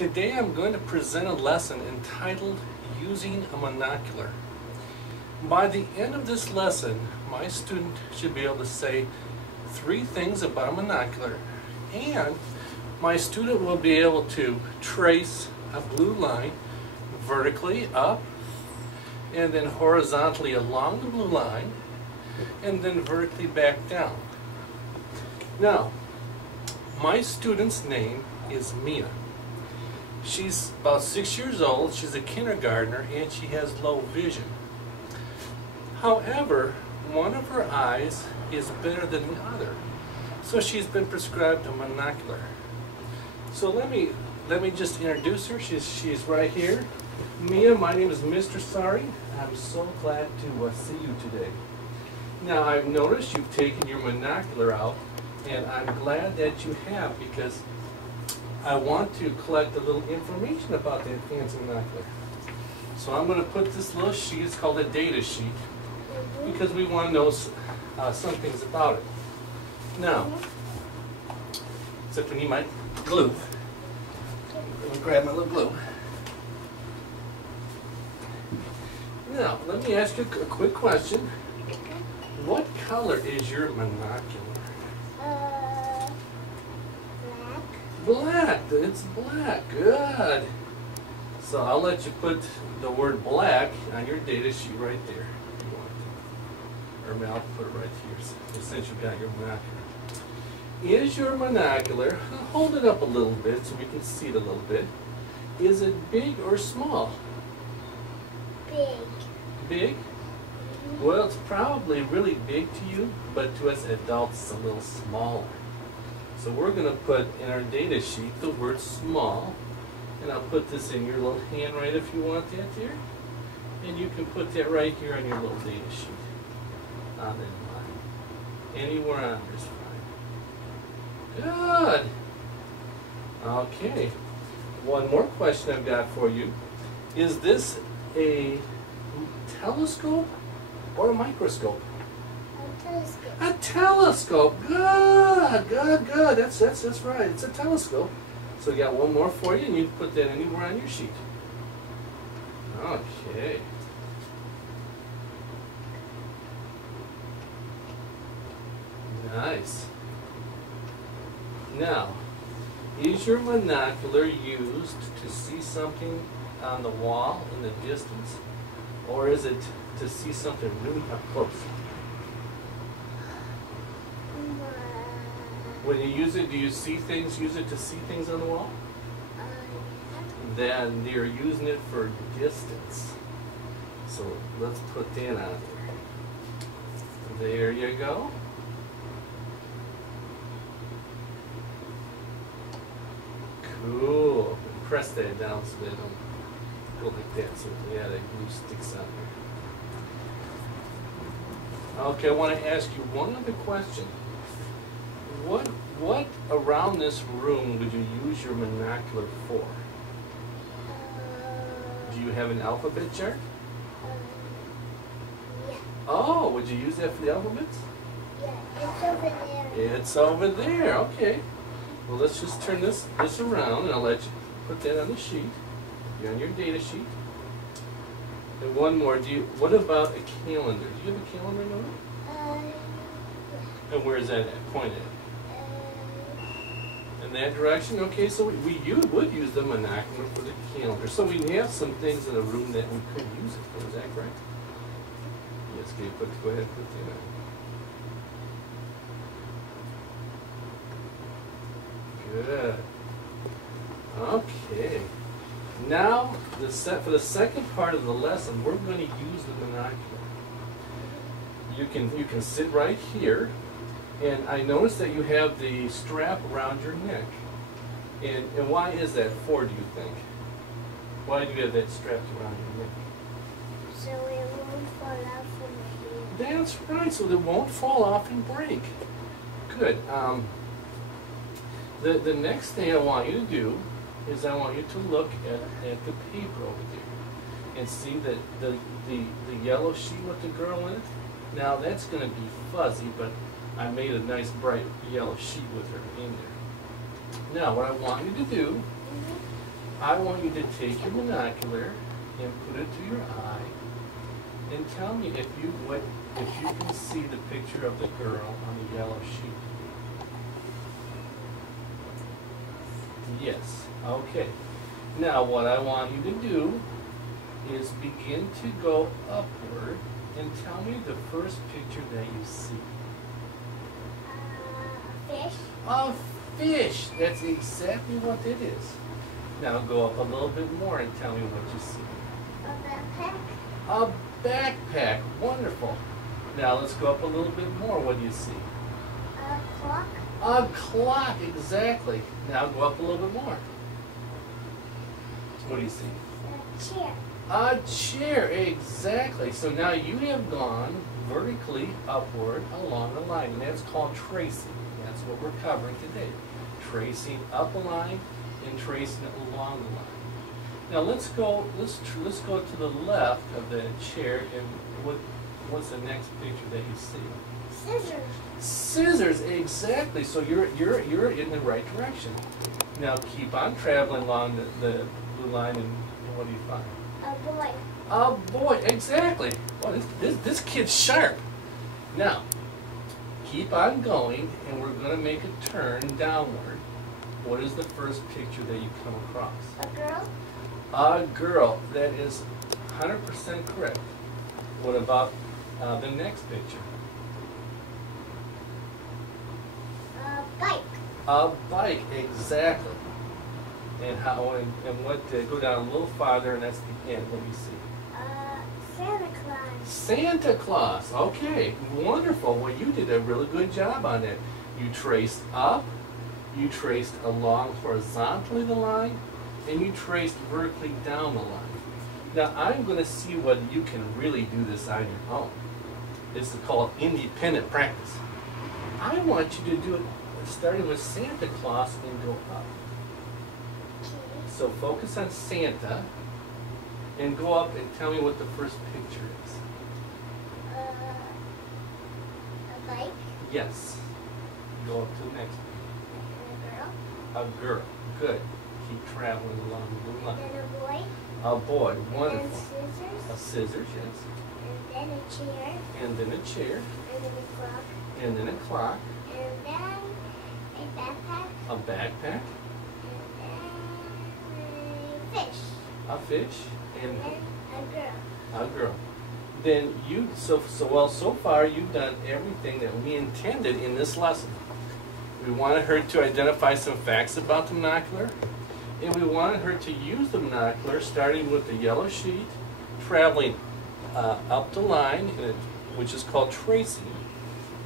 Today I'm going to present a lesson entitled Using a Monocular. By the end of this lesson, my student should be able to say 3 things about a monocular, and my student will be able to trace a blue line vertically up and then horizontally along the blue line and then vertically back down. Now, my student's name is Mia. She's about 6 years old, she's a kindergartner, and she has low vision. However, one of her eyes is better than the other, so she's been prescribed a monocular. So let me just introduce her. She's right here. Mia, my name is Mr. Sari. I'm so glad to see you today. Now, I've noticed you've taken your monocular out, and I'm glad that you have, because I want to collect a little information about that fancy monocular. So I'm going to put this little sheet, it's called a data sheet, because we want to know some things about it. Now, except I need my glue. Let me grab my little glue. Now, let me ask you a quick question. What color is your monocular? Black. It's black. Good. So I'll let you put the word black on your data sheet right there. If you want to. Or maybe I'll put it right here since you've got your monocular. Is your monocular, hold it up a little bit so we can see it a little bit. Is it big or small? Big. Big? Well, it's probably really big to you, but to us adults it's a little smaller. So we're going to put in our data sheet the word small, and I'll put this in your little handwrite if you want that there. And you can put that right here on your little data sheet. On that line. Anywhere on there is fine. Good. Okay. One more question I've got for you. Is this a telescope or a microscope? Telescope. A telescope. Good, good, good. That's right. It's a telescope. So I got one more for you, and you can put that anywhere on your sheet. Okay. Nice. Now, is your monocular used to see something on the wall in the distance, or is it to see something really up close? When you use it, do you see things, use it to see things on the wall? Then you're using it for distance. So let's put that on there. There you go. Cool. Press that down so they don't go like that. So yeah, that glue sticks on there. Okay, I want to ask you one other question. What around this room would you use your monocular for? Do you have an alphabet chart? Yeah. Oh, would you use that for the alphabets? Yeah, it's over there. It's over there. Okay. Well, let's just turn this around, and I'll let you put that on the sheet. You're on your data sheet. And one more. What about a calendar? Do you have a calendar, Noah? Yeah. And where is that at? Point at? In that direction? Okay, so we would use the monocular for the calendar. So we have some things in the room that we could use it for. Is that correct? Yes, can you go ahead and put that on. Good. Okay. Now, for the second part of the lesson, we're going to use the monocular. You can sit right here. And I noticed that you have the strap around your neck. And why is that for, do you think? Why do you have that strapped around your neck? So it won't fall off from here. That's right, so it won't fall off and break. Good. The next thing I want you to do is I want you to look at the paper over there and see that the yellow sheet with the girl in it. Now that's going to be fuzzy, but I made a nice bright yellow sheet with her in there. Now what I want you to do I want you to take your monocular and put it to your eye and tell me if you can see the picture of the girl on the yellow sheet. Yes. Okay. Now what I want you to do is begin to go upward and tell me the first picture that you see. Fish. A fish. That's exactly what it is. Now go up a little bit more and tell me what you see. A backpack. A backpack. Wonderful. Now let's go up a little bit more. What do you see? A clock. A clock. Exactly. Now go up a little bit more. What do you see? A chair. A chair. Exactly. So now you have gone vertically upward along the line, and that's called tracing. That's what we're covering today. Tracing up a line and tracing it along the line. Now let's go to the left of the chair, and what's the next picture that you see? Scissors. Scissors, exactly. So you're in the right direction. Now keep on traveling along the blue line, and what do you find? A boy. A boy, exactly. Well, this kid's sharp. Now keep on going, and we're going to make a turn downward. What is the first picture that you come across? A girl. A girl. That is 100% correct. What about the next picture? A bike. A bike, exactly. And how? And what? Go down a little farther, and that's the end. What do you see? Santa Claus. Santa Claus. Okay, wonderful. Well, you did a really good job on that. You traced up, you traced along horizontally the line, and you traced vertically down the line. Now, I'm going to see whether you can really do this on your own. This is called independent practice. I want you to do it starting with Santa Claus and go up. Okay. So focus on Santa and go up and tell me what the first picture is. A bike. Yes. Go up to the next one. And A girl. Good. Keep traveling along the blue line. then a boy. A boy. And Wonderful. scissors. A scissors, yes. And then a chair. And then a chair. And then a clock. And then a clock. And then a backpack. A backpack. And then a fish. A fish. And And then a girl. a girl. Then so far you've done everything that we intended in this lesson. We wanted her to identify some facts about the monocular, and we wanted her to use the monocular starting with the yellow sheet, traveling up the line, which is called tracing,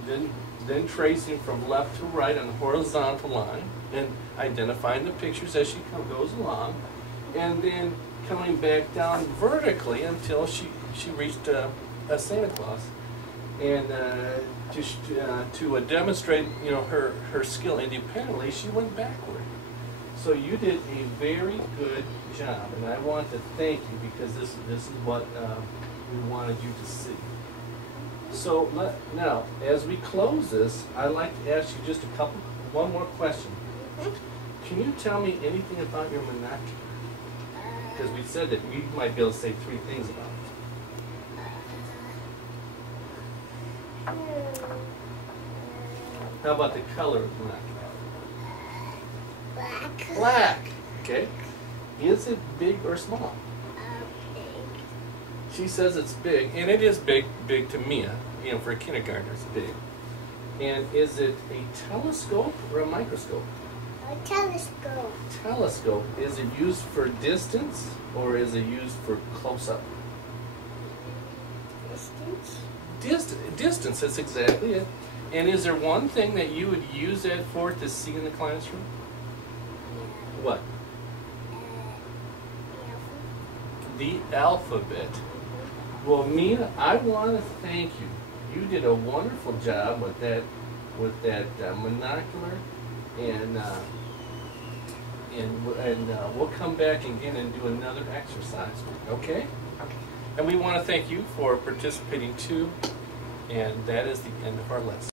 then tracing from left to right on the horizontal line, and identifying the pictures as she goes along, and then coming back down vertically until she reached a Santa Claus. And to demonstrate, her skill independently, she went backward. So you did a very good job, and I want to thank you because this is what we wanted you to see. So now, as we close this, I'd like to ask you just one more question. Can you tell me anything about your monocular? Because we said that you might be able to say 3 things about it. How about the color of the monocular? Black. Black. Okay. Is it big or small? Big. She says it's big, and it is big to Mia. For a kindergartner, it's big. And is it a telescope or a microscope? A telescope. Telescope. Is it used for distance or is it used for close-up? Distance. Distance, that's exactly it. And is there one thing that you would use that for to see in the classroom? Yeah. What? The alphabet. Well, Mina, I want to thank you. You did a wonderful job with that monocular, and we'll come back again and do another exercise. Okay? And we want to thank you for participating too. And that is the end of our lesson.